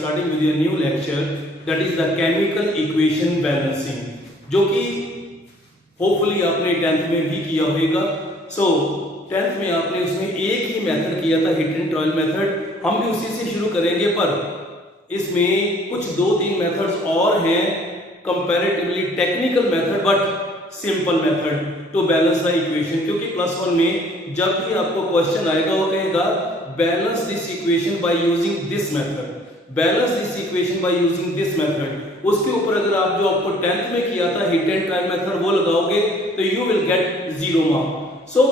starting with your new lecture, that is the chemical equation balancing, जो कि hopefully आपने 10th में भी किया होगा। सो 10th में आपने उसमें एक ही मेथड किया था, हिट एंड ट्रायल मेथड। हम भी उसी से शुरू करेंगे, पर इसमें कुछ 2-3 मेथड्स और हैं, comparatively technical method but simple method to balance the equation. क्योंकि प्लस 1 में जब भी आपको क्वेश्चन आएगा वो कहेगा balance this equation by using this method, balance this equation by using this method. उसके ऊपर अगर आप जो आपको 10th में किया था हिट एंड ट्रायल मेथड वो लगाओगे तो you will get 0 mark. So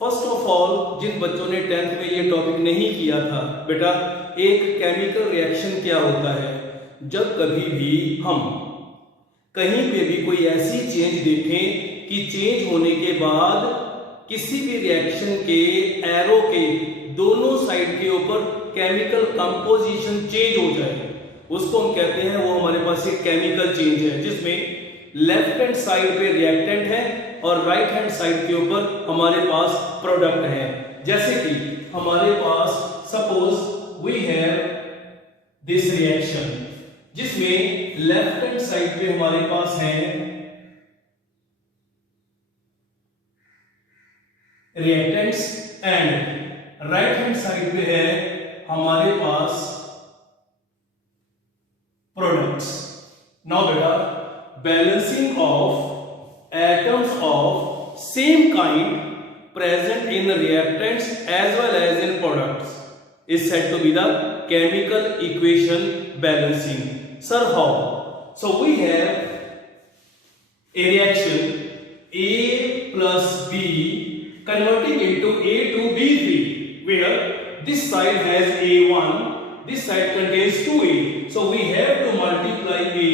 first of all, जिन बच्चों ने 10th में ये टॉपिक नहीं किया था, बेटा एक केमिकल रिएक्शन क्या होता है। जब कभी भी हम कहीं पे भी कोई ऐसी चेंज देखें कि चेंज होने के बाद किसी भी रिएक्शन के एरो के दोनों साइड के ऊपर केमिकल कंपोजिशन चेंज हो जाए, उसको हम कहते हैं, वो हमारे पास एक केमिकल चेंज है, जिसमें लेफ्ट हैंड साइड पे रिएक्टेंट है और राइट हैंड साइड के ऊपर हमारे पास प्रोडक्ट है। जैसे कि हमारे पास suppose we have this reaction, जिसमें लेफ्ट हैंड साइड पे हमारे पास है reactants and right hand side पे है हमारे पास प्रोडक्ट्स। नाउ बेटा, balancing of atoms of same kind present in reactants as well as in products is said to be the chemical equation balancing. Sir, how? So we have a reaction A plus B converting into A to B3, where this side has A1, this side contains 2A. So we have to multiply A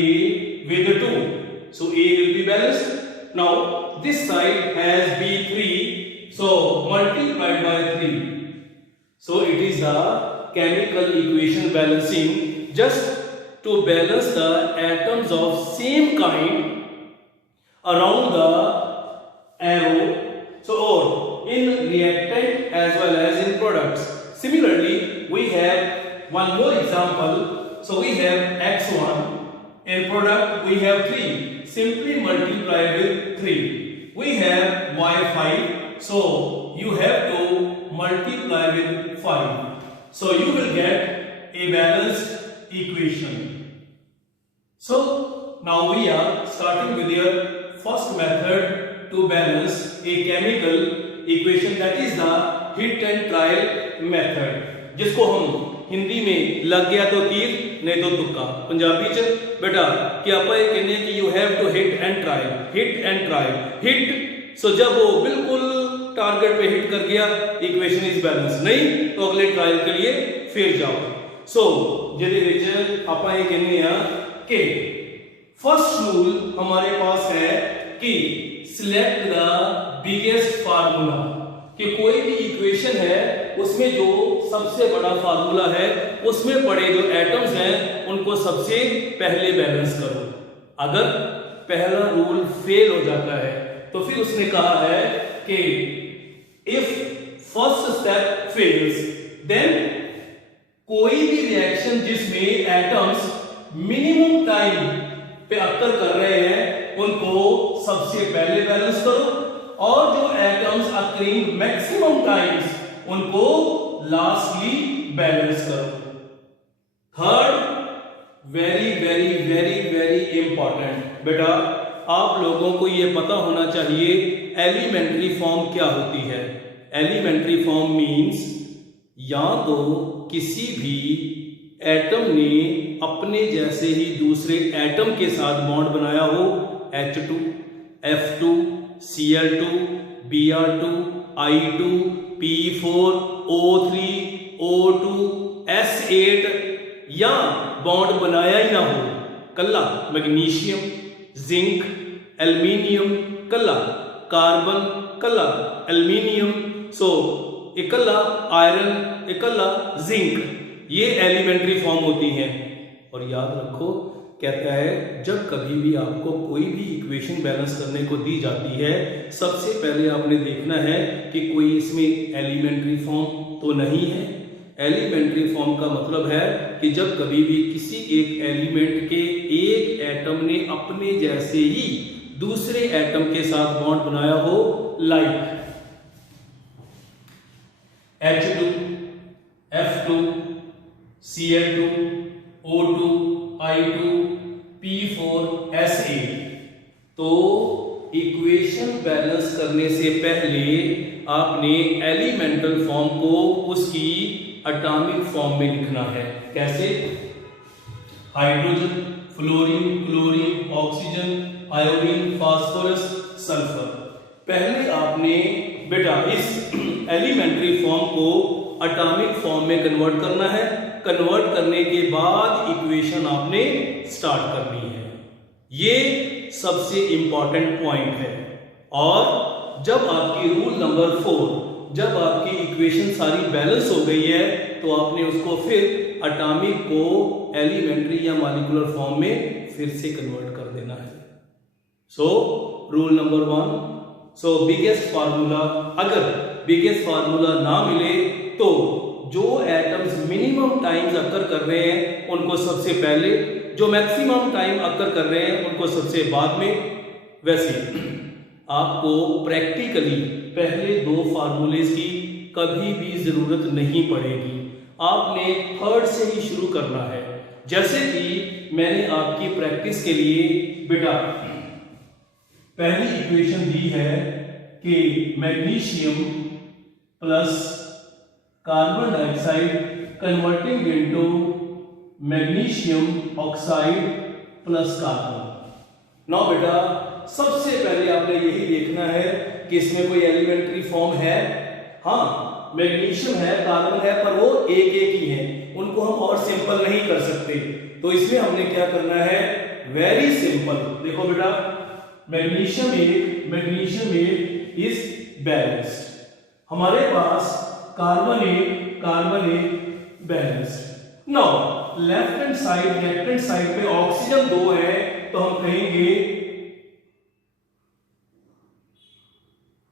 with 2. So A will be balanced. Now this side has B3, so multiplied by 3. So it is the chemical equation balancing, just to balance the atoms of same kind around the arrow, so or in reactant as well as in products. Similarly, we have one more example. So we have x1, in product we have 3, simply multiply with 3. We have y5, so you have to multiply with 5. So you will get a balanced equation. So now we are starting with your first method to balance a chemical equation, that is the hit and trial method, जिसको हम हिंदी में लग गया तो तीर नहीं तो तुक्का, पंजाबी च बेटा कि आप ये कहने कि you have to hit and try, hit and try, hit. So जब वो बिल्कुल टारगेट पे हिट कर गया, इक्वेशन इज बैलेंस, नहीं तो अगले ट्रायल के लिए फिर जाओ। सो ਜਿਹਦੇ ਵਿੱਚ ਆਪਾਂ ਇਹ ਕਹਿੰਦੇ ਆ कि फर्स्ट रूल हमारे पास है कि सिलेक्ट द बिगेस्ट फार्मूला, कि कोई भी इक्वेशन है उसमें जो सबसे बड़ा फार्मूला है उसमें पड़े जो एटम्स हैं उनको सबसे पहले बैलेंस करो। अगर पहला रूल फेल हो जाता है तो फिर उसने कहा है कि if first step fails, then कोई भी रिएक्शन जिसमें एटम्स मिनिमम टाइम पे अक्कर कर रहे हैं उनको सबसे पहले बैलेंस करो, और जो एटम्स अक्रिंग मैक्सिमम टाइम्स उनको लास्टली बैलेंस करो। Third, very very very very important, बेटा आप लोगों को यह पता होना चाहिए एलिमेंट्री फॉर्म क्या होती है। एलिमेंट्री फॉर्म मींस या तो किसी भी एटम ने अपने जैसे ही दूसरे एटम के साथ बॉन्ड बनाया हो, H2, F2, Cl2, Br2, I2, P4, O3, O2, S8, या बॉन्ड बनाया ही ना हो, कल्ला मैग्नीशियम, जिंक, एल्यूमिनियम, कल्ला कार्बन, कल्ला एल्यूमिनियम, सो इकल्ला आयरन, इकल्ला जिंक, ये एलिमेंट्री फॉर्म होती हैं। और याद रखो, कहता है जब कभी भी आपको कोई भी इक्वेशन बैलेंस करने को दी जाती है, सबसे पहले आपने देखना है कि कोई इसमें एलिमेंट्री फॉर्म तो नहीं है। एलिमेंट्री फॉर्म का मतलब है कि जब कभी भी किसी एक एलिमेंट के एक एटम ने अपने जैसे ही दूसरे एटम के साथ बॉन्ड बनाया हो, like H2, F2, Cl2, O2, I2, P4, SA, तो इक्वेशन बैलेंस करने से पहले आपने एलिमेंटल फॉर्म को उसकी एटॉमिक फॉर्म में लिखना है। कैसे? Hydrogen, fluorine, chlorine, oxygen, iodine, phosphorus, sulphur. पहले आपने बेटा इस एलिमेंट्री फॉर्म को एटॉमिक फॉर्म में कन्वर्ट करना है। कन्वर्ट करने के बाद इक्वेशन आपने स्टार्ट करनी है। ये सबसे इंपॉर्टेंट पॉइंट है। और जब आपकी रूल नंबर 4, जब आपकी इक्वेशन सारी बैलेंस हो गई है, तो आपने उसको फिर एटॉमिक को एलिमेंट्री या मॉलिक्यूलर फॉर्म में फिर से कन्वर्ट कर देना है। सो रूल नंबर 1, सो बिगेस्ट फार्मूला, अगर बिगेस्ट फार्मूला ना मिले तो जो एटम्स मिनिमम टाइम्स अकर कर रहे हैं उनको सबसे पहले, जो मैक्सिमम टाइम अकर कर रहे हैं उनको सबसे बाद में। वैसे आपको प्रैक्टिकली पहले 2 फार्मूलेज की कभी भी जरूरत नहीं पड़ेगी, आपने थर्ड से ही शुरू करना है। जैसे कि मैंने आपकी प्रैक्टिस के लिए बेटा पहली इक्वेशन दी है कि magnesium plus carbon dioxide converting into magnesium oxide plus carbon. Now बेटा सबसे पहले आपने यही देखना है कि इसमें कोई एलिमेंट्री फॉर्म है। हाँ, मैग्नीशियम है, कार्बन है, पर वो एक एक ही है, उनको हम और सिंपल नहीं कर सकते। तो इसमें हमने क्या करना है, वेरी सिंपल। देखो बेटा मैग्नीशियम एक इज बैलेंस्ड, हमारे पास कार्बन एक balanced. Now left hand side पे ऑक्सीजन 2 है, तो हम कहेंगे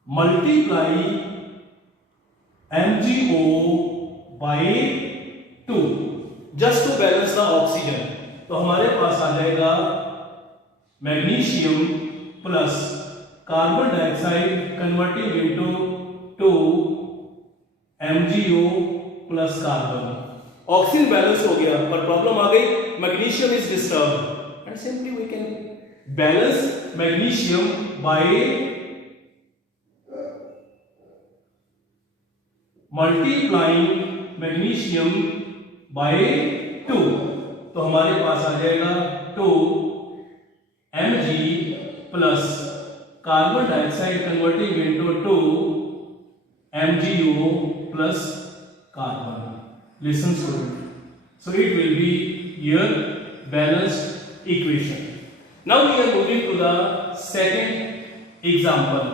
multiply MgO by 2 just to balance the oxygen. तो हमारे पास आ जाएगा magnesium plus carbon dioxide converting into 2 MgO plus carbon. Oxygen balance हो गया, पर प्रॉब्लम आ गई, magnesium is disturbed, and simply we can balance magnesium by multiplying magnesium by 2। तो हमारे पास आ जाएगा 2 Mg plus carbon dioxide converting into 2 MgO plus carbon. Listen to it. So it will be your balanced equation. Now we are moving to the second example.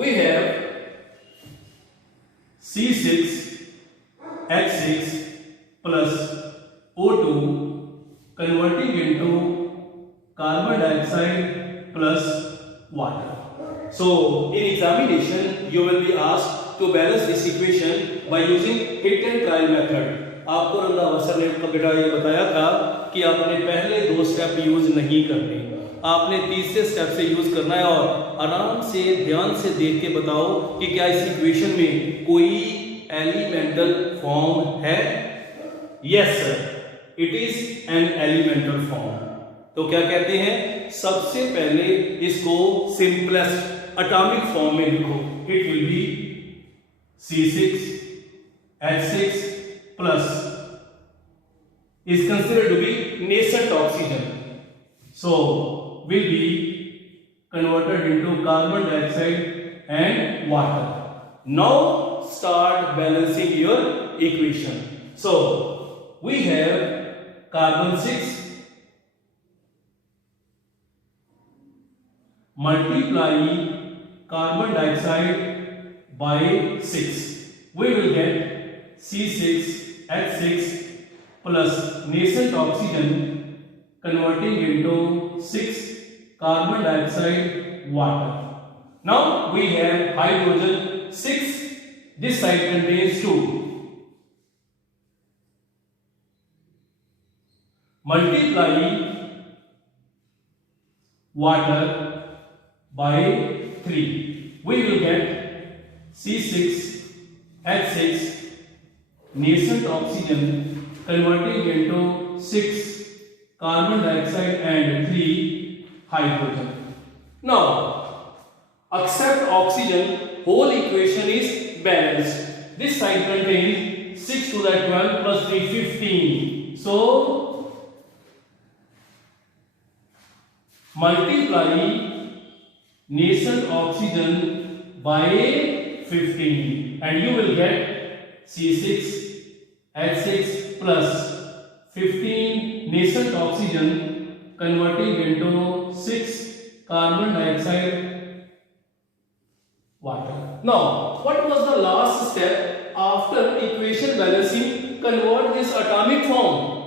We have C6H6 plus O2 converting into carbon dioxide plus water. So in examination you will be asked to balance this equation by using hit and trial method. आपको Randhawa sir ने बेटा ये बताया था कि आपने पहले 2 step use नहीं करने, आपने तीसरे स्टेप से यूज करना है। और आराम से ध्यान से देख के बताओ कि क्या इस इक्वेशन में कोई एलिमेंटल फॉर्म है। Yes sir, it is an elemental form. तो क्या कहते हैं, सबसे पहले इसको सिंपलेस्ट एटॉमिक फॉर्म में लिखो। It will B C6H6 plus is considered to be nascent oxygen, so will be converted into carbon dioxide and water. Now start balancing your equation. So we have carbon 6 multiply carbon dioxide by 6, we will get C6H6 plus nascent oxygen converting into 6 carbon dioxide water. Now we have hydrogen 6, this side contains 2. multiply water by 3, we will get C6H6 nascent oxygen converting into 6 carbon dioxide and 3 hydrogen. Now, accept oxygen, whole equation is balanced. This side contains 6 to the 12 plus 3, 15. So, multiply nascent oxygen by 15 and you will get C6H6 plus 15 nascent oxygen converting into 6 carbon dioxide water. Now, what was the last step after equation balancing? Convert this atomic form.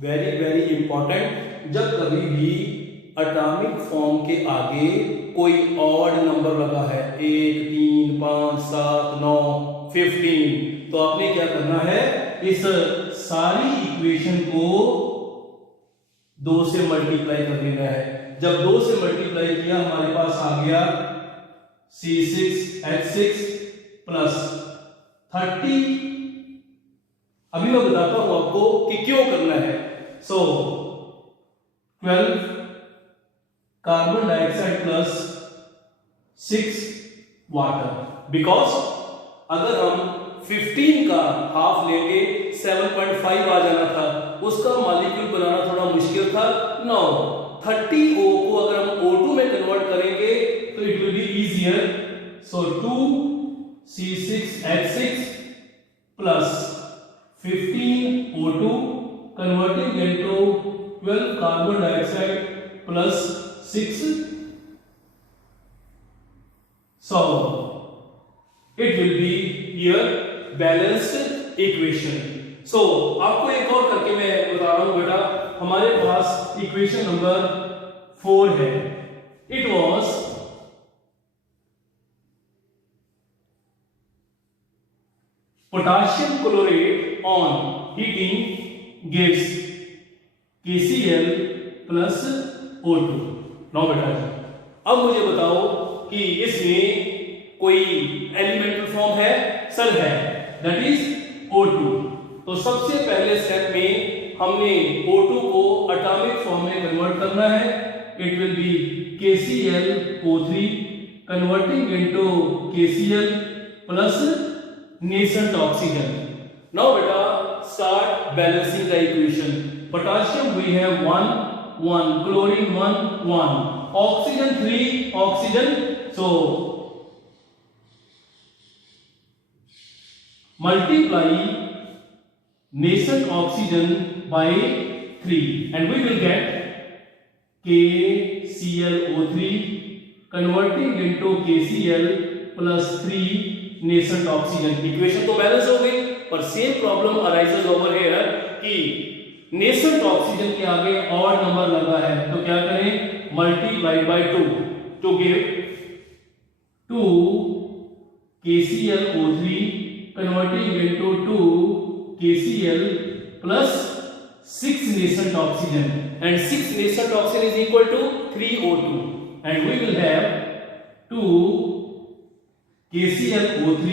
Very important. जब कभी भी atomic form के आगे कोई odd number लगा है 1, 3, 5, 7, 9, 15 तो आपने क्या करना है, इस सारी इक्वेशन को 2 से मल्टीप्लाई कर देना है। जब 2 से मल्टीप्लाई किया हमारे पास आ गया C6H6 प्लस 30। अभी मैं बताता हूं आपको कि क्यों करना है। सो 12 carbon dioxide plus 6 water, because अगर हम 15 का हाफ लेंगे 7.5 आ जाना था, उसका मॉलिक्यूल बनाना थोड़ा मुश्किल था। नो 30O को अगर हम O2 में कन्वर्ट करेंगे तो it will be easier. So 2C6H6 plus 15O2 converting into 12 carbon dioxide plus 6. So it will be here balanced equation. So आपको एक और करके मैं बता रहा हूं बेटा, हमारे पास इक्वेशन नंबर 4 है। It was potassium chlorate on heating gives KCl plus O2। नौ बेटा जी, अब मुझे बताओ कि इसमें कोई एलिमेंटल फॉर्म है? सर है, दैट इज O2। तो सबसे पहले स्टेप में हमने O2 को एटॉमिक फॉर्म में कन्वर्ट करना है। It will B KClO3 converting into KCl plus nascent oxygen. Now beta start balancing the equation. Potassium we have 1, 1, chlorine 1, 1, oxygen 3, oxygen. So multiply nascent oxygen by 3 and we will get KClO3 converting into KCl plus 3 nascent oxygen. Equation तो balance हो गई, पर same problem arises over here कि nascent oxygen के आगे odd number लगा है, तो क्या करें, multiply by 2 to give 2 KClO3 converting into 2 KCl plus 6 nascent oxygen and 6 nascent oxygen is equal to 3O2 and we will have 2 KClO3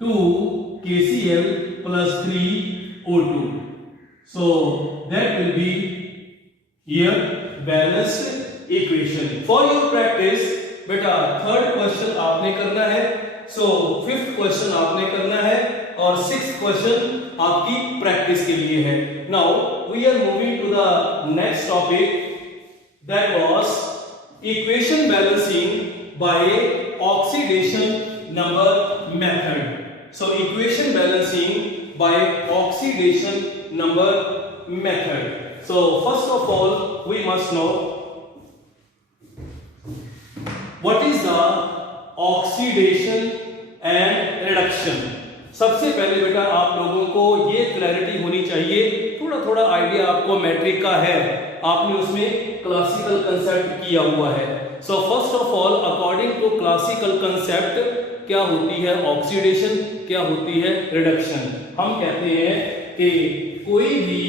2 KCl plus 3O2. So that will be here balanced equation. For your practice बेटा third question आपने करना है, so fifth question आपने करना है और sixth question आपकी practice के लिए है। Now we are moving to the next topic, that was equation balancing by oxidation number method. So equation balancing by oxidation number method. So first of all we must know what is the oxidation and reduction. सबसे पहले बेटा आप लोगों को ये clarity होनी चाहिए, थोड़ा थोड़ा आइडिया आपको मैट्रिक का है, आपने उसमें क्लासिकल कंसेप्ट किया हुआ है। So first of all according to classical concept क्या होती है ऑक्सीडेशन, क्या होती है रिडक्शन। हम कहते हैं कि कोई भी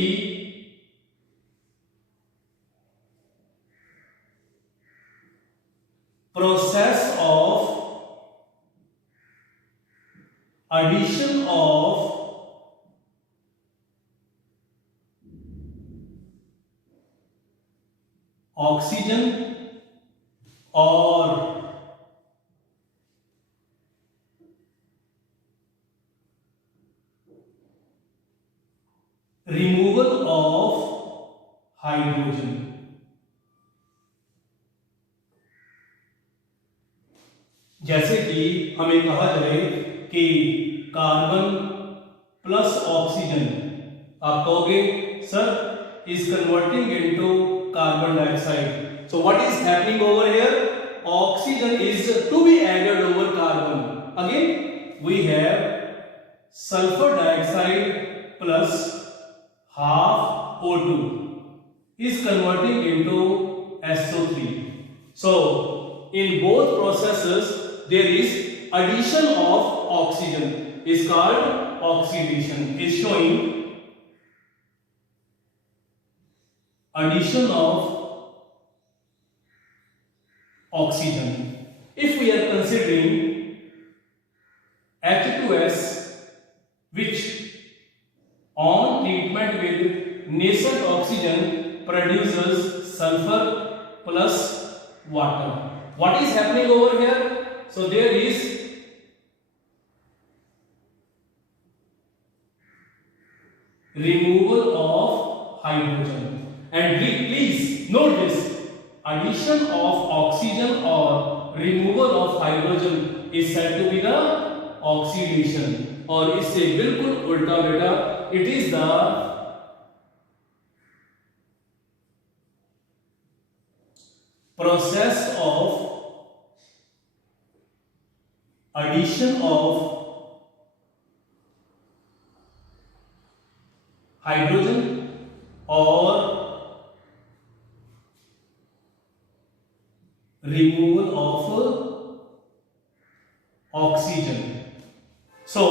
process of addition of oxygen or removal of hydrogen. जैसे कि हमें कहा जाए कि कार्बन प्लस ऑक्सीजन, आप कहोगे sir is converting into carbon dioxide. So what is happening over here? Oxygen is to be added over carbon. Again we have sulphur dioxide plus half O2 is converting into SO3. So in both processes there is addition of oxygen, is called oxidation, is showing addition of oxygen. If we are considering H2S, which on treatment with nascent oxygen produces sulfur plus water. What is happening over here? So there is removal of hydrogen, and please note this, addition of oxygen or removal of hydrogen is said to be the oxidation. और इससे बिल्कुल उल्टा बेटा, it is the process of addition of hydrogen or removal of oxygen. So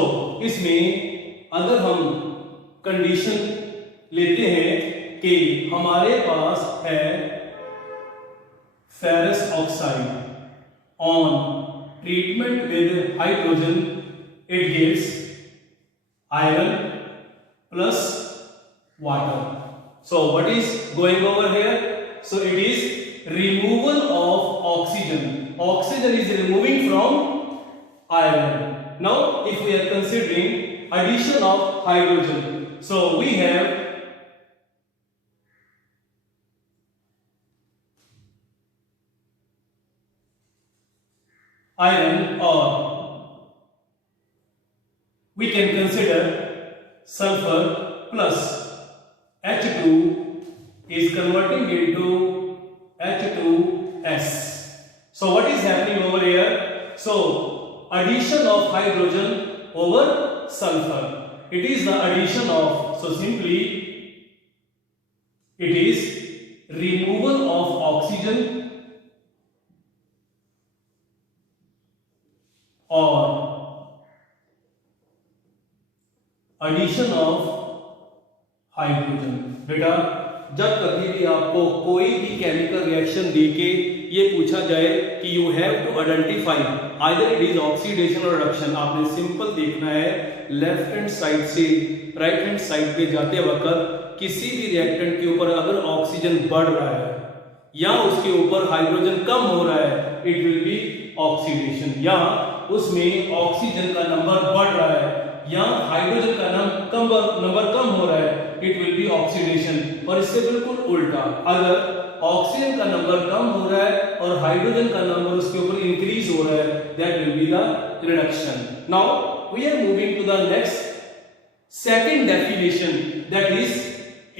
इसमें अगर हम condition लेते हैं कि हमारे पास है ferrous oxide, on treatment with hydrogen it gives iron plus water. So what is going over here? So it is removal of oxygen. Oxygen is removing from iron. Now if we are considering addition of hydrogen, so we have iron, or we can consider sulfur plus H2 is converting into H2S. So what is happening over here? So addition of hydrogen over sulfur, it is the addition of, so simply it is removal of oxygen or addition of hydrogen. बेटा जब कभी भी आपको कोई भी chemical reaction देके ये पूछा जाए कि you have to identify either it is oxidation और रिडक्शन, आपने सिंपल देखना है लेफ्ट हैंड साइड से राइट हैंड साइड पे जाते वक्त किसी भी रिएक्टेंट के ऊपर अगर ऑक्सीजन बढ़ रहा है या उसके ऊपर हाइड्रोजन कम हो रहा है, इट विल बी ऑक्सीडेशन. या उसमें ऑक्सीजन का नंबर बढ़ रहा है या हाइड्रोजन का नंबर कम हो रहा है, इट विल बी ऑक्सीडेशन. और इससे बिल्कुल उल्टा, अगर ऑक्सीजन का नंबर कम हो रहा है और हाइड्रोजन का नंबर उसके ऊपर इंक्रीज हो रहा है, that will be the reduction. Now we are moving to the next second definition, that is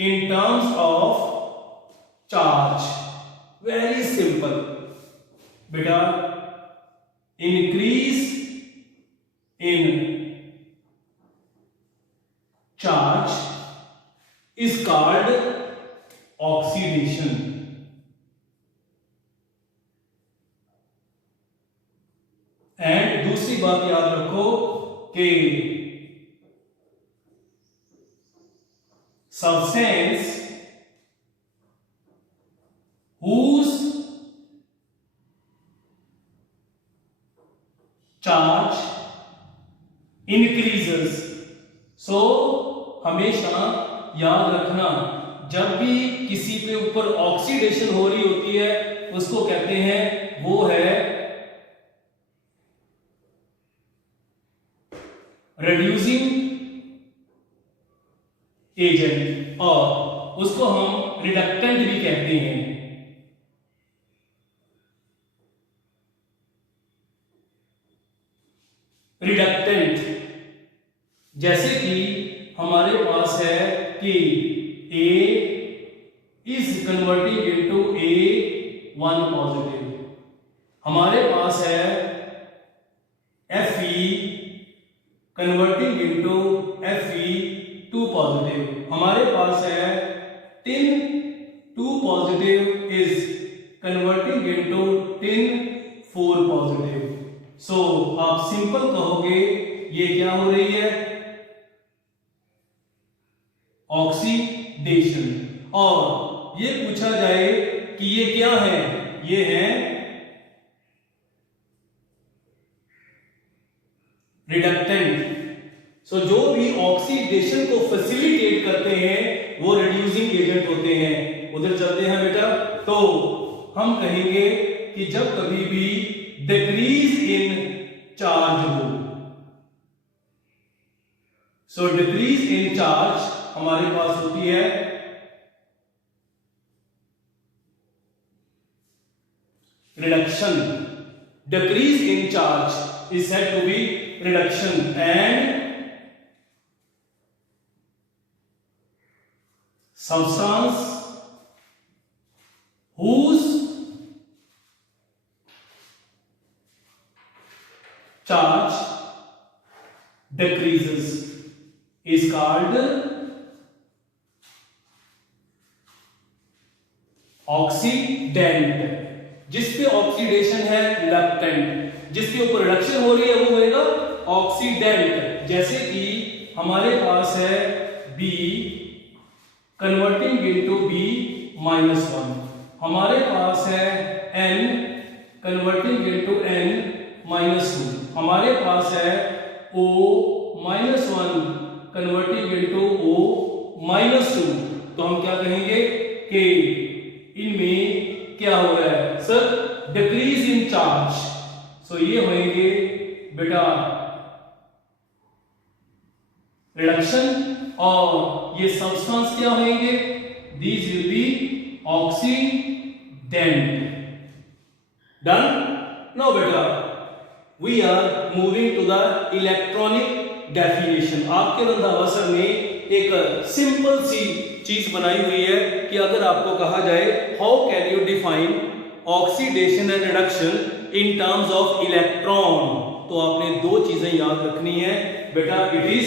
in terms of charge. Very simple बेटा, increase in charge is called oxidation. एंड दूसरी बात याद रखो कि substance whose increases. सो हमेशा याद रखना, जब भी किसी पे ऊपर ऑक्सीडेशन हो रही होती है उसको कहते हैं, वो है रिड्यूसिंग एजेंट, और उसको हम रिडक्टेंट भी कहते हैं। रिडक्टेंट, जैसे कि हमारे पास है कि A is converting into A1 positive, हमारे पास है Fe converting into Fe2 positive, हमारे पास है tin2 positive is converting into tin4 positive. So आप सिंपल कहोगे ये क्या हो रही है, ऑक्सीडेशन। और ये पूछा जाए कि ये क्या है, ये है रिडक्टेंट। सो जो भी ऑक्सीडेशन को फैसिलिटेट करते हैं वो रिड्यूसिंग एजेंट होते हैं। उधर चलते हैं बेटा, तो हम कहेंगे कि जब कभी भी डिक्रीज इन चार्ज हो, सो डिक्रीज इन चार्ज हमारे पास होती है reduction. Decrease in charge is said to be reduction, and substance whose charge decreases is called oxidant. जिस पे ऑक्सीडेशन है रिडक्टेंट, जिसके ऊपर रिडक्शन हो रही है वो होएगा ऑक्सीडेंट। जैसे कि हमारे पास है B कन्वर्टिंग इनटू B-1, हमारे पास है N कन्वर्टिंग इनटू N-2, हमारे पास है O-1 कन्वर्टिंग इनटू O-2। तो हम क्या कहेंगे कि इनमें क्या हो रहा है sir, decrease in charge. So ये होंगे बेटा रिडक्शन, और ये सब्सटेंस क्या होंगे, these will be oxidant. Done. No बेटा we are moving to the electronic definition. आपके रंधावा सर ने एक सिंपल सी चीज बनाई हुई है कि अगर आपको कहा जाए how can you define oxidation and reduction in terms of electron, तो आपने दो चीजें याद रखनी है बेटा। It is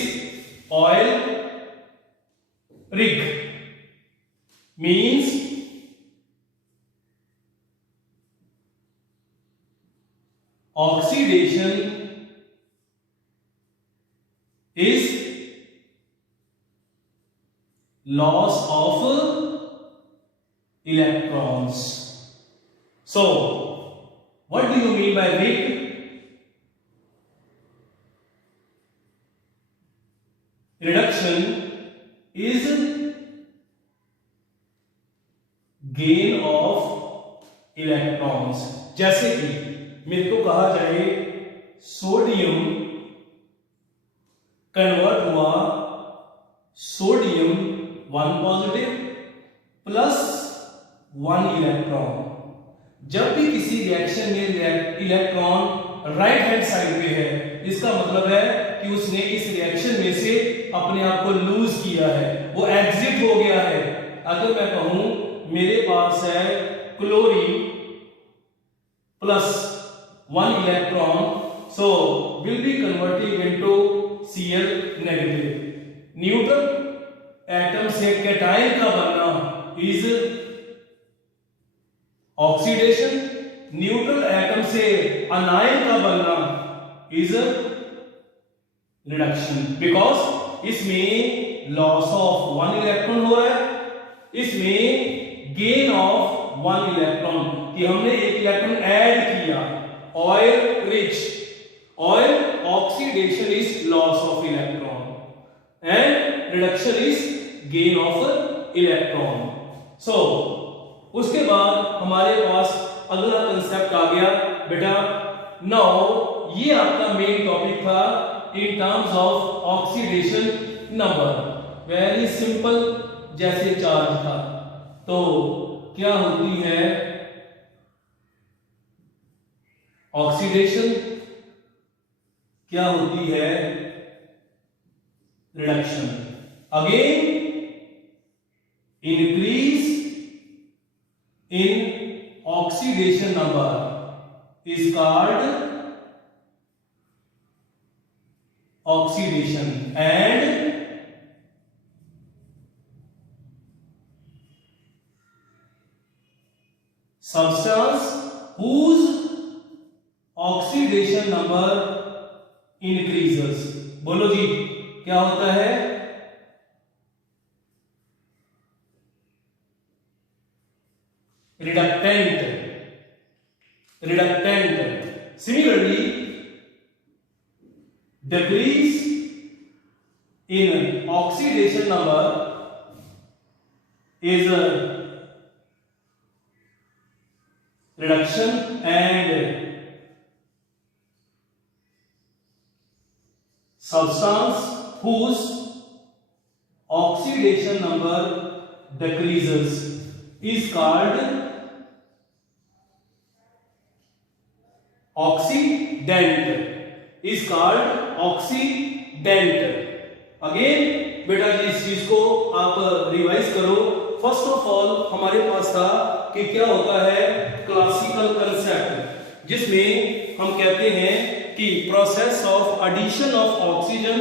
oil rig means oxidation is loss of electrons. So what do you mean by rig? Reduction is gain of electrons। जैसे कि मेरे को कहा जाए सोडियम कन्वर्ट हुआ सोडियम 1 पॉजिटिव प्लस 1 इलेक्ट्रॉन। जब भी किसी रिएक्शन में इलेक्ट्रॉन राइट हैंड साइड पे है, इसका मतलब है कि उसने इस रिएक्शन में से अपने आप को लूज किया है, वो एग्जिट हो गया है। अगर मैं कहूं मेरे पास है chlorine plus 1 electron, so will be converting into Cl negative. Neutral atom से कैटायन का बनना इज ऑक्सीडेशन, न्यूट्रल एटम से अनायन का बनना इज रिडक्शन, बिकॉज इसमें लॉस ऑफ 1 इलेक्ट्रॉन हो रहा है, इसमें गेन ऑफ 1 इलेक्ट्रॉन कि हमने 1 इलेक्ट्रॉन ऐड किया। Oil rich Oil oxidation is loss of electron and reduction is gain of electron. So उसके बाद हमारे पास अगला कंसेप्ट आ गया बेटा. नाउ ये आपका मेन टॉपिक था इन terms of oxidation number. Very simple, जैसे चार्ज था. तो क्या होती है ऑक्सीडेशन, क्या होती है reduction. Again increase in oxidation number is called oxidation and substance whose oxidation number increases. बोलो जी क्या होता है? reductant. Similarly, decrease in oxidation number is a reduction and substance whose oxidation number decreases is called oxidant. Is called oxidant. Again बेटा जी इस चीज को आप revise करो. फर्स्ट ऑफ ऑल हमारे पास था कि क्या होता है क्लासिकल कंसेप्ट, जिसमें हम कहते हैं कि process of addition of oxygen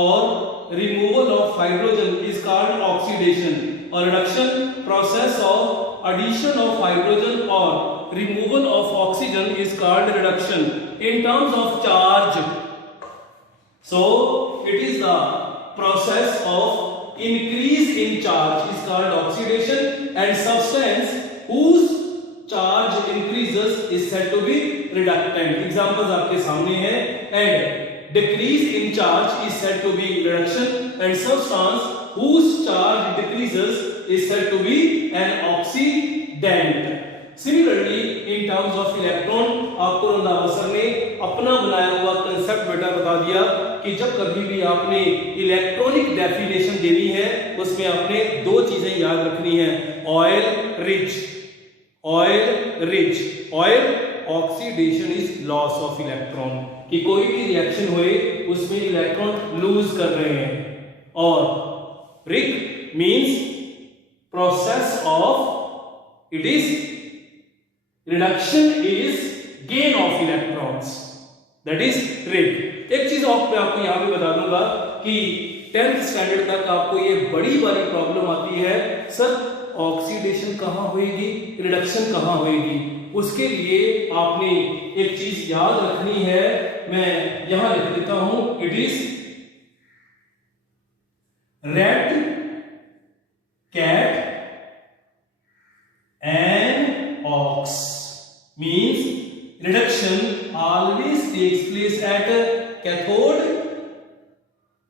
और removal of hydrogen is called oxidation, और reduction process of addition of hydrogen और removal of oxygen is called reduction. In terms of charge, so it is the process of increase in charge is called oxidation, and substance whose charge increases is said to be reductant. Examples आपके सामने हैं. And decrease in charge is said to be reduction, and substance whose charge decreases is said to be an oxidant. Similarly, in terms of electron, आपको Randhawa sir ने अपना बनाया हुआ concept बेटा बता दिया कि जब कभी भी आपने इलेक्ट्रॉनिक डेफिनेशन देनी है उसमें आपने दो चीजें याद रखनी है. Oil rich. Oil oxidation is loss of electron, कि कोई भी रिएक्शन हुए उसमें इलेक्ट्रॉन लूज कर रहे हैं. और रिक means process of, it is reduction is gain of electrons, that is rig. एक चीज मैं आपको यहां पे बता दूंगा कि 10th स्टैंडर्ड तक आपको ये बड़ी प्रॉब्लम आती है, सर ऑक्सीडेशन कहां होगी, रिडक्शन कहां होगी. उसके लिए आपने एक चीज याद रखनी है, मैं यहां लिख देता हूं. It is red cat and ox. Means reduction always takes place at cathode,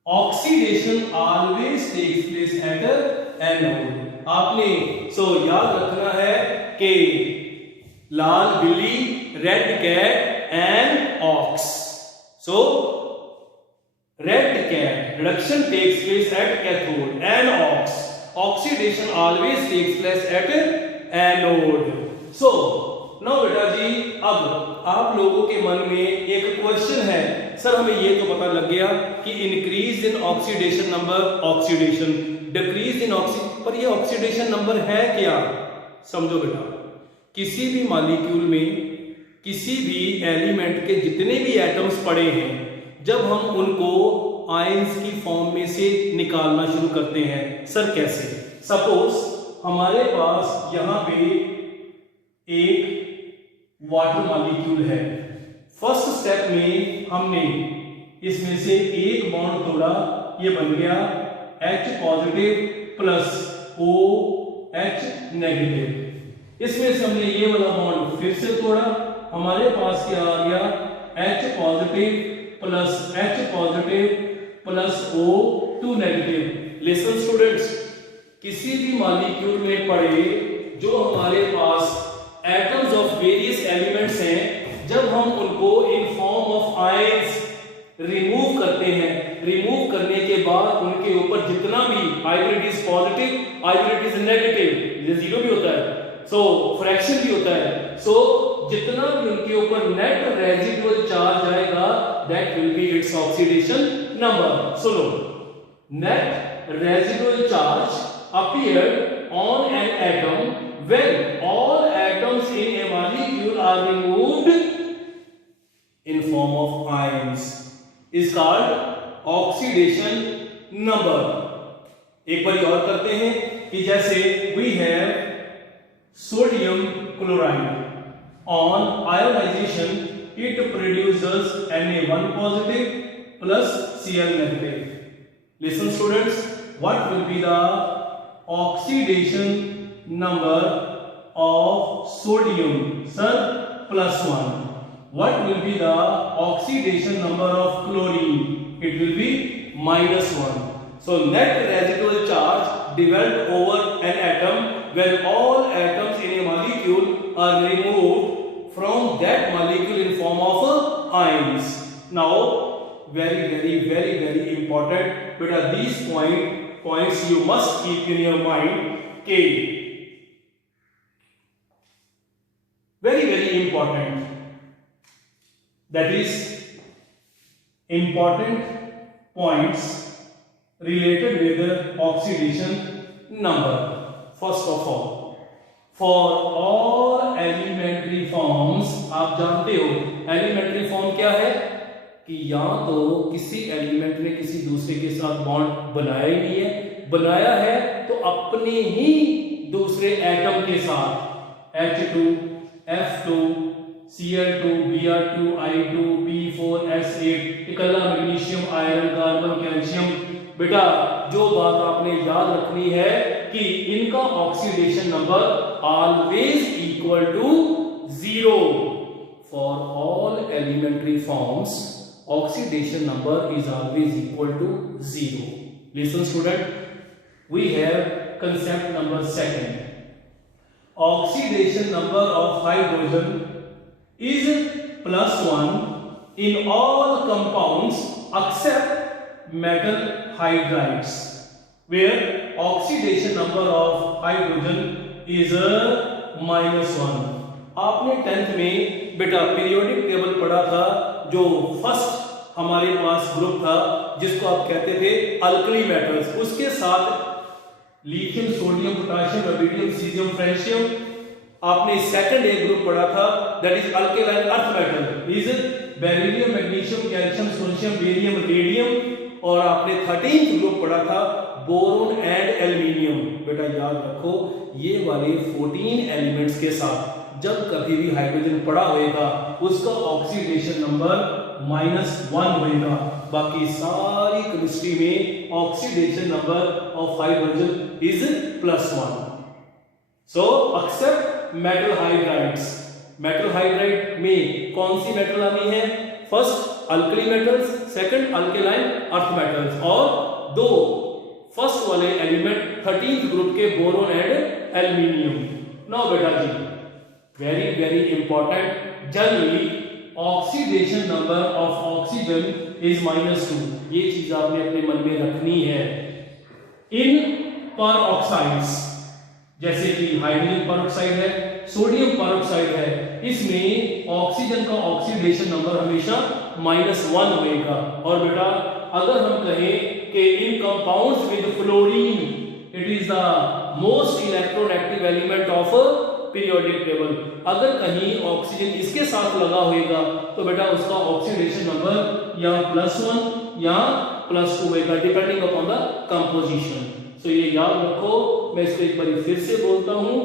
oxidation always takes place at anode. आपने याद रखना है कि लाल बिल्ली, red cat and ox. Red cat reduction takes place at cathode and ox oxidation always takes place at anode. Now बेटा जी अब आप लोगों के मन में एक क्वेश्चन है, सर हमें ये तो पता लग गया कि increase in oxidation number oxidation, decrease in पर ये ऑक्सीडेशन नंबर है क्या? समझो बेटा, किसी भी मॉलिक्यूल में किसी भी एलिमेंट के जितने भी एटम्स पड़े हैं, जब हम उनको आयंस की फॉर्म में से निकालना शुरू करते हैं, सर कैसे? सपोज हमारे पास यहां पे एक वाटर मॉलिक्यूल है. फर्स्ट स्टेप में हमने इसमें से एक बॉन्ड तोड़ा, ये बन गया H positive plus OH negative. इसमें से हमने ये वाला बॉन्ड फिर से तोड़ा, हमारे पास क्या आ गया H positive plus O2 negative. Listen students, किसी भी मॉलिक्यूल में पड़े जो हमारे पास एटम्स ऑफ वेरियस एलिमेंट्स हैं, जब हम उनको in form of ions remove करते हैं, रिमूव करने के बाद उनके ऊपर जितना भी either it is positive either it is negative, ये जीरो भी होता है, सो फ्रैक्शन भी होता है, सो जितना भी उनके ऊपर नेट रेजिडुअल चार्ज आएगा that will be its oxidation number. सुनो, net residual charge appeared on an atom when all atoms in a molecule are removed in form of ions is called oxidation number। एक बार और करते हैं कि जैसे we have sodium chloride, on ionization it produces Na1 positive plus Cl negative। Listen students, what will be the oxidation number of sodium? Sir, +1. What will be the oxidation number of chlorine? It will be -1. So net residual charge developed over an atom when all atoms in a molecule are removed from that molecule in form of ions. Now very important, beta, these points you must keep in your mind. K, very important, that is important points related with the oxidation number. First of all, for all elementary forms, आप जानते हो elementary form क्या है कि या तो किसी element ने किसी दूसरे के साथ बॉन्ड बनाया ही नहीं है, बनाया है तो अपने ही दूसरे एटम के साथ H2, F2, Cl2, Br2, I2, P4, S8, इकल्ला मैग्नीशियम, आयरन, कार्बन, कैल्शियम। बेटा जो बात आपने याद रखनी है कि इनका oxidation number always equal to 0। For all elementary forms oxidation number is always equal to 0. Listen student, we have concept number second. Oxidation number of hydrogen is +1 in all compounds except metal hydrides, where oxidation number of hydrogen is -1। आपने 10th में बेटा periodic table पढ़ा था, जो first हमारे पास group था जिसको आप कहते थे अल्कली मेटल्स, उसके साथ lithium, sodium, potassium, rubidium, caesium, francium. आपने सेकंड एक ग्रुप पढ़ा था that is alkaline earth metal, is beryllium, magnesium, calcium, sodium, barium, radium. और आपने 13th ग्रुप पढ़ा था बोरोन एंड एल्यूमिनियम। बेटा याद रखो ये वाले 14 एलिमेंट्स के साथ जब कभी भी हाइड्रोजन पड़ा होएगा उसका ऑक्सीडेशन नंबर -1 होएगा। बाकी सारी केमिस्ट्री में oxidation number of hydrogen is +1। So except metal hydrides. Metal hydride में कौन सी मेटल आनी है? First alkali metals, second alkaline earth metals, और दो फर्स्ट वाले एलिमेंट 13th ग्रुप के बोरोन एंड एल्यूमिनियम। नाउ बेटा जी very important, generally oxidation number of oxygen is -2। ये चीज आपने अपने मन में रखनी है। इन peroxides जैसे कि हाइड्रोजन पेरोक्साइड है, सोडियम पेरोक्साइड है, इसमें ऑक्सीजन का ऑक्सीडेशन नंबर हमेशा -1 होगा। और बेटा अगर हम कहें कि in compounds with fluorine it is the most electronegative element of periodic table, अगर कहीं ऑक्सीजन इसके साथ लगा होगा तो बेटा उसका ऑक्सीडेशन नंबर या +1 या +2 होगा डिपेंडिंग अपॉन द कंपोजिशन। सो ये याद रखो, मैं इसको एक बार फिर से बोलता हूं,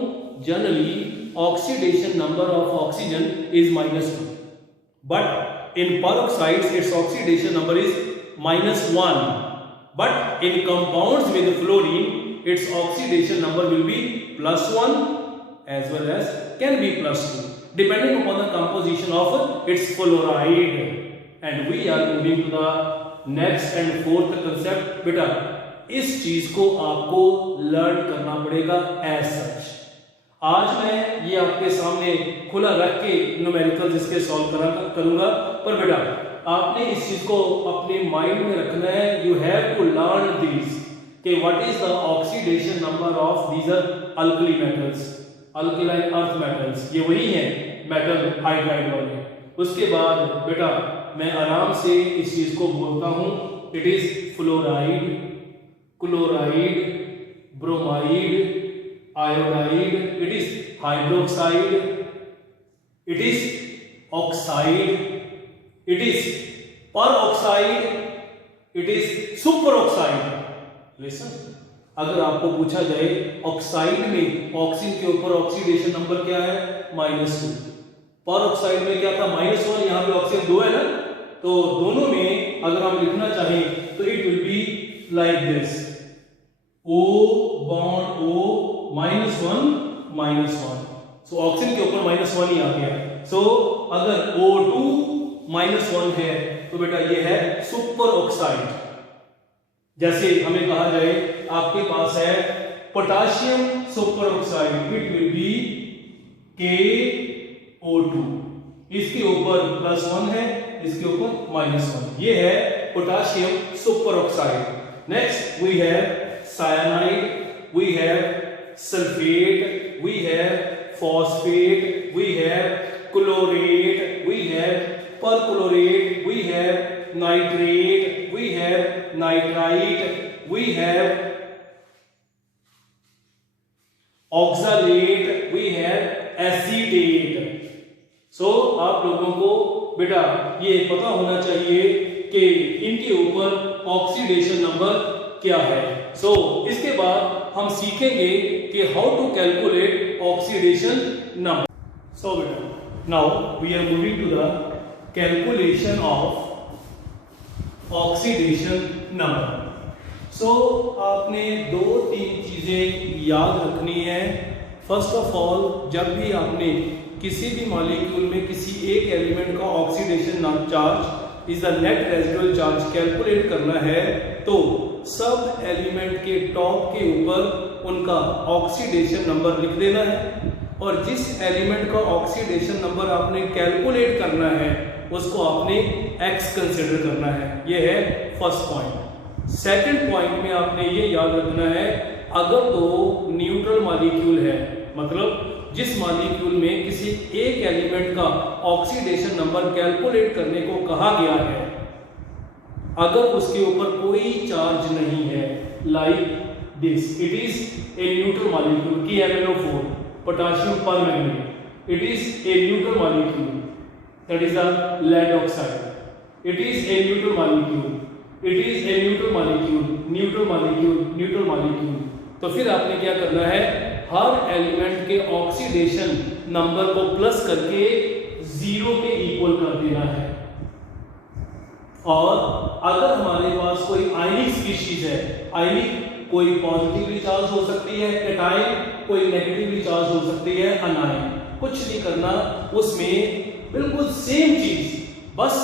generally oxidation number of oxygen is -2, but in peroxides its oxidation number is -1, but in compounds with fluorine its oxidation number will be +1 as well as can be +2। depending upon the composition of its fluoride. And we are moving to the next and fourth concept. बेटा इस चीज को आपको learn करना पड़ेगा as such. आज मैं ये आपके सामने खुला रख के न्यूमेरिकल्स इसके सॉल्व करूंगा, पर बेटा आपने इस चीज को अपने माइंड में रखना है। You have to learn this कि what is the oxidation number of these alkali metals, alkaline earth metals, ये वही है मेटल हाइड्राइड वाले। उसके बाद बेटा मैं आराम से इस चीज को बोलता हूं, it is fluoride, chloride, bromide, iodide, it is hydroxide, it is oxide, it is peroxide, it is superoxide. Listen, अगर आपको पूछा जाए ऑक्साइड में ऑक्सीजन के ऊपर ऑक्सीडेशन नंबर क्या है, -2, पर ऑक्साइड में क्या था, -1, यहाँ पे ऑक्सीजन 2 है ना, तो दोनों में अगर हम लिखना चाहें तो it will be like this, O bond O -1 so oxygen के ऊपर -1 ही आ गया। सो अगर O2 -1 है तो बेटा ये है सुपर ऑक्साइड। जैसे हमें कहा जाए आपके पास है potassium super oxide, it will B KO2, इसके ऊपर +1 है, इसके ऊपर -1, ये है potassium superoxide. Next we have cyanide, we have sulfate, we have phosphate, we have chlorate, we have perchlorate, we have nitrate, we have nitrite, we have oxalate, we have acetate। so आप लोगों को बेटा ये पता होना चाहिए कि इनके ऊपर ऑक्सीडेशन नंबर क्या है। सो इसके बाद हम सीखेंगे कि how to calculate oxidation number. So बेटा now we are moving to the calculation of oxidation number. So आपने 2-3 चीजें याद रखनी है। फर्स्ट ऑफ ऑल, जब भी आपने किसी भी मॉलिक्यूल में किसी एक एलिमेंट का oxidation charge is the net residual charge calculate करना है तो सब एलिमेंट के टॉप के ऊपर उनका ऑक्सीडेशन नंबर लिख देना है, और जिस एलिमेंट का ऑक्सीडेशन नंबर आपने कैलकुलेट करना है उसको आपने x कंसीडर करना है। यह है फर्स्ट पॉइंट। सेकंड पॉइंट में आपने ये याद रखना है, अगर तो न्यूट्रल मॉलिक्यूल है, मतलब जिस मॉलिक्यूल में किसी एक एलिमेंट का ऑक्सीडेशन नंबर कैलकुलेट करने को कहा गया है, अगर उसके ऊपर कोई चार्ज नहीं है, like this, it is a neutral molecule KMnO4 potassium permanganate, it is a neutral molecule, that is the lead oxide, it is a neutral molecule, it is a neutral molecule. तो फिर आपने क्या करना है, हर element के oxidation number को plus करके 0 के इक्वल कर देना है। और अगर हमारे पास कोई आयनिक स्पीशीज है, आयनिक कोई पॉजिटिवली चार्ज हो सकती है, कैटायन कोई नेगेटिवली चार्ज हो सकती है, अनायन, कुछ नहीं करना, उसमें बिल्कुल सेम चीज, बस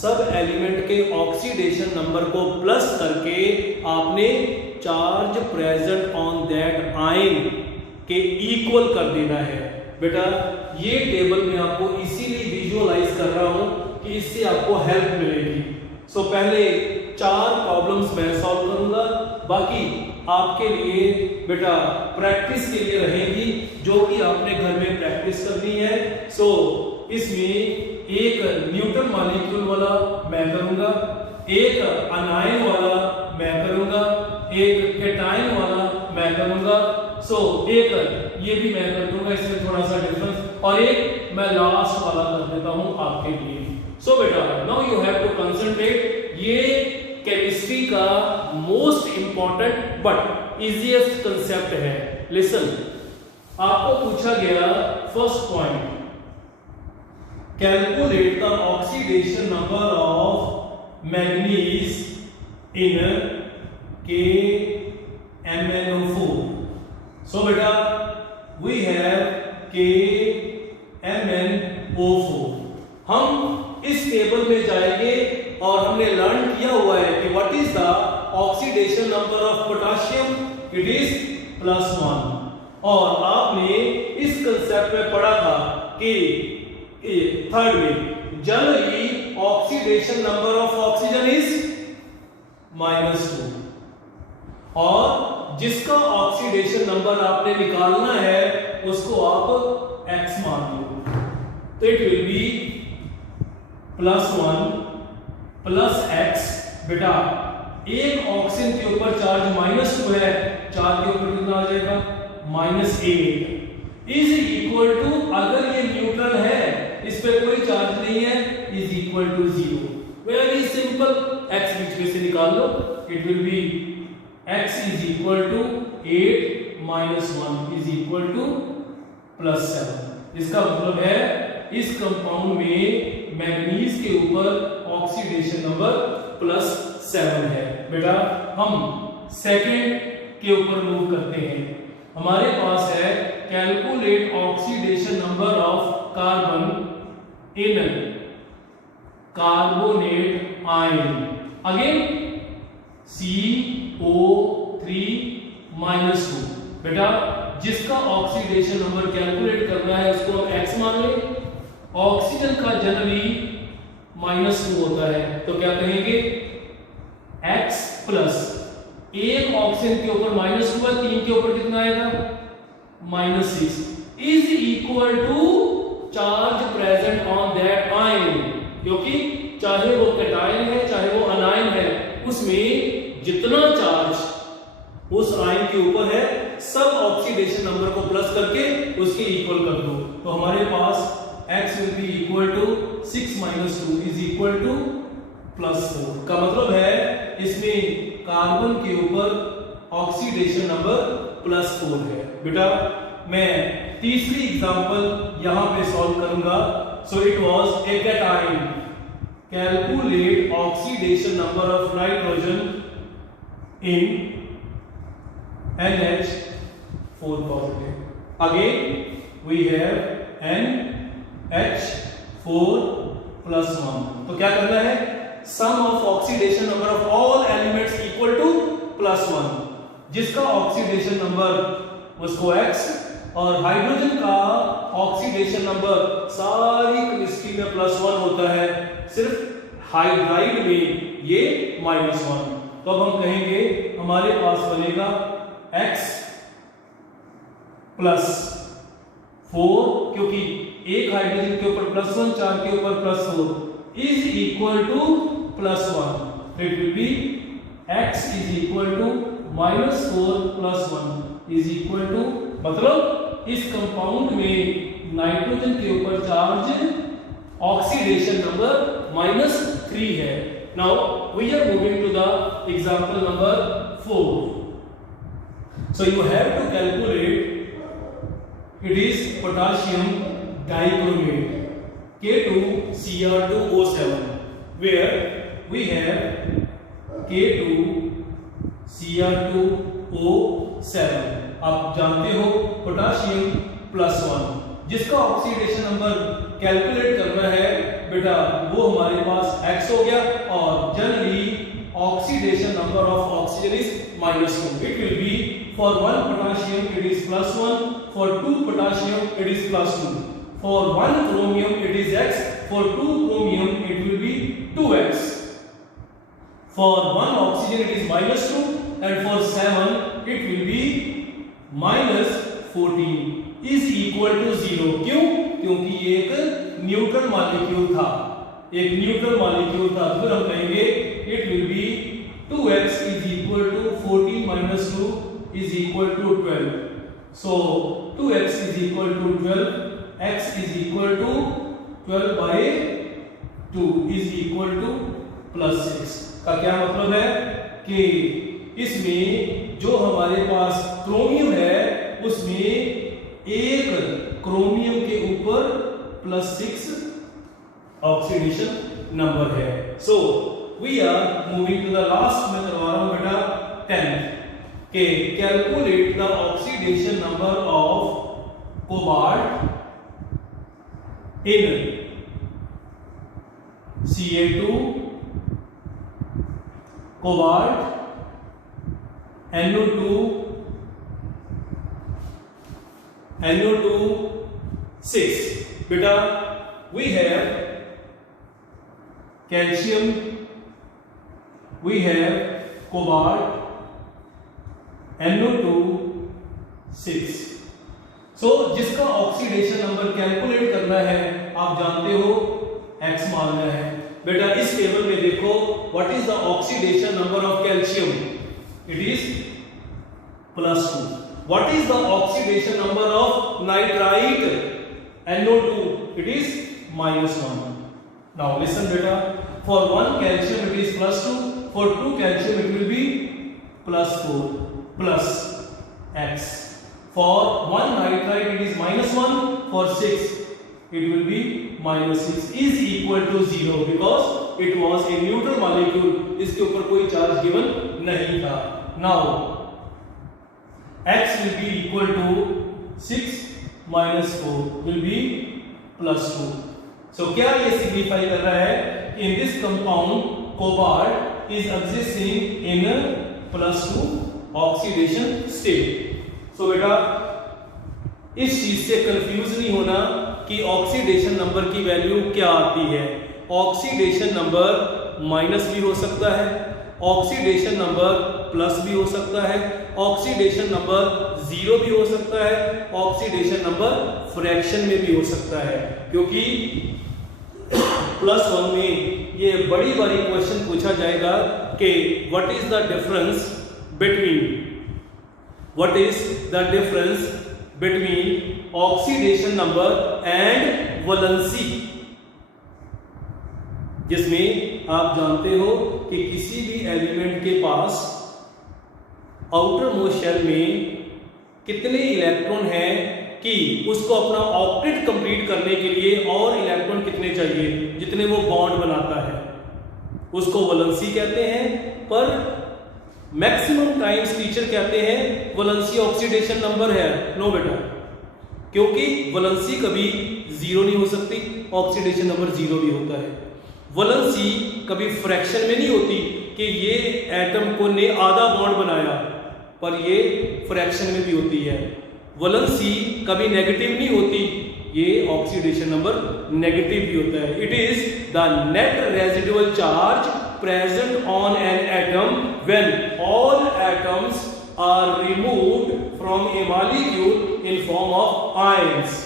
सब एलिमेंट के ऑक्सीडेशन नंबर को प्लस करके आपने charge present on that ion के इक्वल कर देना है। बेटा ये टेबल मैं आपको इसीलिए विजुअलाइज कर रहा हूं कि इससे आपको हेल्प मिलेगी। सो पहले 4 प्रॉब्लम्स मैं सॉल्व करूंगा, बाकी आपके लिए बेटा प्रैक्टिस के लिए रहेंगी, जो कि आपने घर में प्रैक्टिस करनी है। सो इसमें एक न्यूट्रल मॉलिक्यूल वाला मैं करूंगा, एक अनायन वाला मैं करूंगा, एक कैटायन वाला मैं करूंगा, सो एक ये भी मैं कर दूंगा, इसमें थोड़ा सा डिफरेंस, और एक मैं लास्ट वाला कर देता हूं आपके लिए। सो बेटा now you have to concentrate, ये केमिस्ट्री का most important but easiest concept है। लिसन, आपको पूछा गया first point, calculate the oxidation number of manganese in KMnO4। So beta we have KMnO में जाएंगे और हमने लर्न किया हुआ है कि what is the oxidation number of potassium, it is +1। और आपने इस कंसेप्ट में पढ़ा था कि थर्ड में generally oxidation number of oxygen is -2, और जिसका ऑक्सीडेशन नंबर आपने निकालना है उसको आप x मान लो, तो इट विल बी +1 + x। बेटा एक ऑक्सीजन के ऊपर चार्ज -2 है, 4 के ऊपर कितना आ जाएगा -8 इज इक्वल टू, अगर ये न्यूट्रल है इस पे कोई चार्ज नहीं है, is equal to 0। Very simple, x बीच में से निकाल लो, it will be x is equal to 8 - 1 is equal to +7। इसका मतलब है इस कंपाउंड में मैंगनीज के ऊपर ऑक्सीडेशन नंबर +7 है। बेटा हम सेकंड के ऊपर मूव करते हैं। हमारे पास है calculate oxidation number of carbon in carbonate ion, again CO3 -2। बेटा जिसका ऑक्सीडेशन नंबर कैलकुलेट करना है उसको हम x मान लें। ऑक्सीजन का जनरली -2 होता है, तो क्या कहेंगे x प्लस एक ऑक्सीजन के ऊपर -2 है, 3 के ऊपर कितना आएगा -6 is equal to charge present on that ion, क्योंकि चाहे वो कैटायन है चाहे वो अनायन है, उसमें जितना चार्ज उस आयन के ऊपर है सब ऑक्सीडेशन नंबर को प्लस करके उसके इक्वल कर दो। तो हमारे पास x will be equal to 6 - 2 is equal to +4 का मतलब है इसमें कार्बन के ऊपर ऑक्सीडेशन नंबर +4 है। बेटा मैं तीसरी एग्जांपल यहां पे सॉल्व करूंगा। So it was a cation, calculate oxidation number of nitrogen in NH4 positive. Again we have NH4 + 1। तो क्या करना है, sum of oxidation number of all elements equal to +1। जिसका ऑक्सीडेशन नंबर उसको x, और हाइड्रोजन का oxidation number सारी chemistry में +1 होता है, सिर्फ हाइड्राइड में ये -1। तो अब हम कहेंगे हमारे पास बनेगा x + 4, क्योंकि एक हाइड्रोजन के ऊपर +1, 4 के ऊपर +4 is equal to +1। It will be x is equal to -4 + 1 is equal to, मतलब इस कंपाउंड में नाइट्रोजन के ऊपर चार्ज ऑक्सीडेशन नंबर -3 है। Now we are moving to the example number 4। So you have to calculate, it is potassium dichromate K2Cr2O7, where we have K2Cr2O7। आप जानते हो potassium +1, जिसका ऑक्सीडेशन नंबर कैलकुलेट करना है बेटा वो हमारे पास x हो गया, और generally oxidation number of oxygen is -2। It will B for 1 potassium it is +1, for 2 potassium it is +2, for 1 chromium it is x, for 2 chromium it will be 2x, for 1 oxygen it is -2, and for 7 it will be -14 is equal to 0। क्यों? क्योंकि ये एक neutral molecule था, एक neutral molecule था। तो हम कहेंगे it will be 2x is equal to 14 - 2 is equal to 12. So 2x is equal to 12, x is equal to 12 by 2 is equal to +6। का क्या मतलब है कि इसमें जो हमारे पास क्रोमियम है उसमें एक क्रोमियम के ऊपर +6 ऑक्सीडेशन नंबर है। So we are moving to the last में करवा रहा हूं बेटा 10th के calculate the oxidation number of cobalt in Ca2, cobalt, NO2, 6. बेटा we have calcium, we have cobalt, NO2, 6. सो जिसका ऑक्सीडेशन नंबर कैलकुलेट करना है, आप जानते हो X मानना है। बेटा इस टेबल में देखो, what is the oxidation number of calcium? It is +2. What is the oxidation number of nitrite NO2? It is -1. Now listen बेटा, for 1 calcium it is +2, for 2 calcium it will be +4 plus X. For 1 nitrite it is -1, for 6 it will be -6 is equal to 0 because it was a neutral molecule. इसके ऊपर कोई charge given नहीं था. Now X will be equal to 6 minus 4 will be +2. So क्या ये signify कर रहा है? In this compound cobalt is existing in +2 oxidation state. So बेटा इस चीज से कंफ्यूज नहीं होना कि ऑक्सीडेशन नंबर की वैल्यू क्या आती है. ऑक्सीडेशन नंबर माइनस भी हो सकता है, ऑक्सीडेशन नंबर प्लस भी हो सकता है, ऑक्सीडेशन नंबर 0 भी हो सकता है, ऑक्सीडेशन नंबर फ्रैक्शन में भी हो सकता है. क्योंकि +1 में ये बड़ी क्वेश्चन पूछा जाएगा कि what is the difference between oxidation number and valency, जिसमें आप जानते हो कि किसी भी एलिमेंट के पास आउटर मोस्ट शेल में कितने इलेक्ट्रॉन हैं कि उसको अपना ऑक्टेट कंप्लीट करने के लिए और इलेक्ट्रॉन कितने चाहिए, जितने वो बॉन्ड बनाता है उसको वैलेंसी कहते हैं. पर मैक्सिमम टाइम्स टीचर कहते हैं वैलेंसी ऑक्सीडेशन नंबर है. नो बेटा, क्योंकि वैलेंसी कभी 0 नहीं हो सकती, ऑक्सीडेशन नंबर 0 भी होता है. वैलेंसी कभी फ्रैक्शन में नहीं होती कि ये एटम को ने आधा बॉन्ड बनाया, पर ये फ्रैक्शन में भी होती है. वैलेंसी कभी नेगेटिव नहीं होती, ये ऑक्सीडेशन नंबर नेगेटिव भी होता है. It is the net residual charge present on an atom when all atoms are removed from a molecule in form of ions.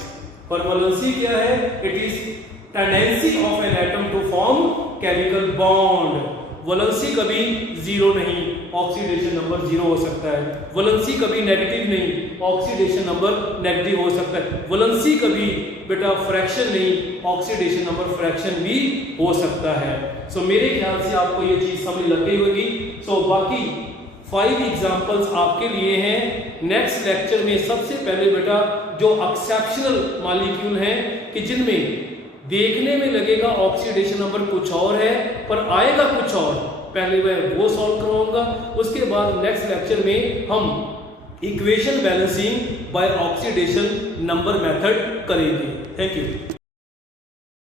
पर वैलेंसी क्या है? It is tendency of an atom to form chemical bond. Valency कभी 0 नहीं, oxidation number 0 हो सकता है. Valency कभी negative नहीं, ऑक्सीडेशन नंबर नेगेटिव हो सकता है. वैलेंसी कभी बेटा फ्रैक्शन नहीं, ऑक्सीडेशन नंबर फ्रैक्शन भी हो सकता है. सो मेरे ख्याल से आपको ये चीज समझ लग गई होगी. सो बाकी 5 एग्जांपल्स आपके लिए हैं. नेक्स्ट लेक्चर में सबसे पहले बेटा जो एक्सेप्शनल मॉलिक्यूल हैं कि जिनमें देखने में लगेगा ऑक्सीडेशन नंबर कुछ और है पर आएगा कुछ और, पहले मैं वो सॉल्व करवाऊंगा. उसके बाद नेक्स्ट लेक्चर में हम equation balancing by oxidation number method करेंगे. Thank you.